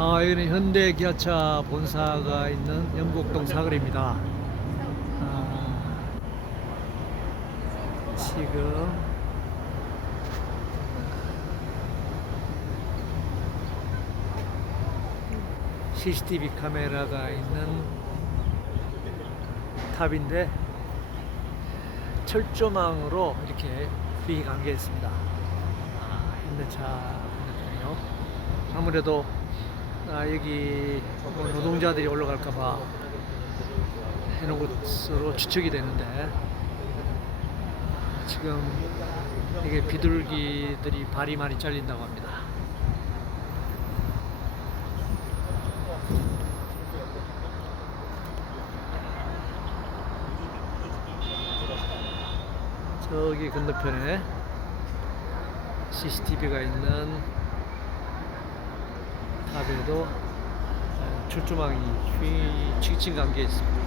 아, 여기는 현대 기아차 본사가 있는 영곡동 사거리입니다. 아, 지금 CCTV 카메라가 있는 탑인데 철조망으로 이렇게 비 감겨있습니다. 아, 현대차 건너편이요. 아무래도 아, 여기 뭐 노동자들이 올라갈까봐 해놓은 것으로 추측이 되는데 지금 이게 비둘기들이 발이 많이 잘린다고 합니다. 저기 건너편에 CCTV가 있는 어, 출조망이 휘 칭칭 감겨 있습니다.